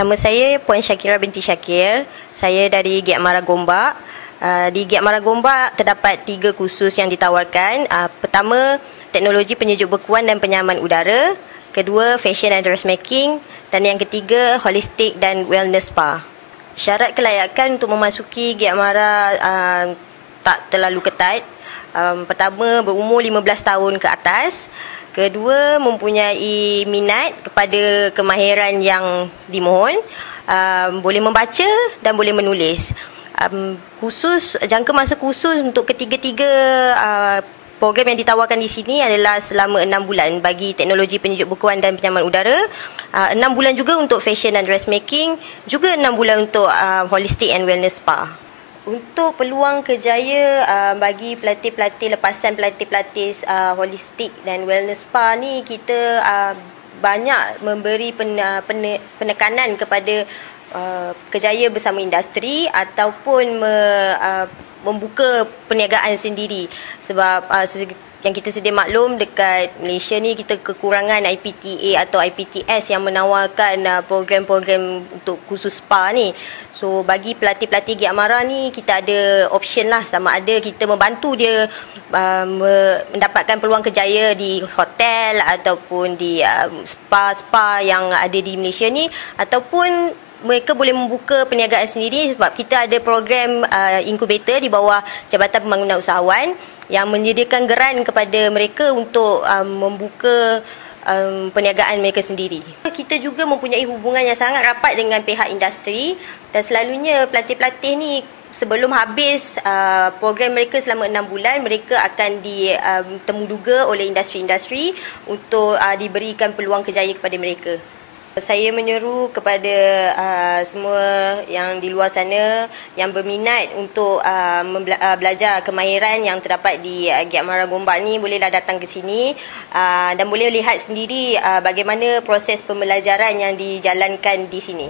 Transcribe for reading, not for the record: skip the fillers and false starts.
Nama saya Puan Syakira binti Syakir. Saya dari Giat Mara Gombak. Di Giat Mara Gombak terdapat 3 kursus yang ditawarkan. Pertama, teknologi penyejuk bekuan dan penyaman udara. Kedua, fashion and dressmaking. Dan yang ketiga, holistik dan wellness spa. Syarat kelayakan untuk memasuki Giat Mara tak terlalu ketat. Pertama, berumur 15 tahun ke atas. Kedua, mempunyai minat kepada kemahiran yang dimohon. Boleh membaca dan boleh menulis. Jangka masa kursus untuk ketiga-tiga program yang ditawarkan di sini adalah selama 6 bulan bagi teknologi penyejuk bekuan dan penyaman udara, 6 bulan juga untuk fashion dan dressmaking, juga 6 bulan untuk holistic and wellness spa. Untuk peluang kerjaya bagi pelatih-pelatih lepasan pelatih-pelatih holistik dan wellness spa ni, kita banyak memberi penekanan kepada kerjaya bersama industri ataupun membuka perniagaan sendiri, sebab yang kita sedia maklum dekat Malaysia ni kita kekurangan IPTA atau IPTS yang menawarkan program-program untuk khusus spa ni. So bagi pelatih-pelatih Giat Mara ni, kita ada option lah, sama ada kita membantu dia mendapatkan peluang kerjaya di hotel ataupun di spa-spa yang ada di Malaysia ni, ataupun mereka boleh membuka perniagaan sendiri, sebab kita ada program inkubator di bawah Jabatan Pembangunan Usahawan yang menyediakan geran kepada mereka untuk membuka perniagaan mereka sendiri. Kita juga mempunyai hubungan yang sangat rapat dengan pihak industri, dan selalunya pelatih-pelatih ni sebelum habis program mereka selama 6 bulan, mereka akan ditemuduga oleh industri-industri untuk diberikan peluang kerjaya kepada mereka. Saya menyeru kepada semua yang di luar sana yang berminat untuk belajar kemahiran yang terdapat di Giat Mara Gombak ni, bolehlah datang ke sini dan boleh lihat sendiri bagaimana proses pembelajaran yang dijalankan di sini.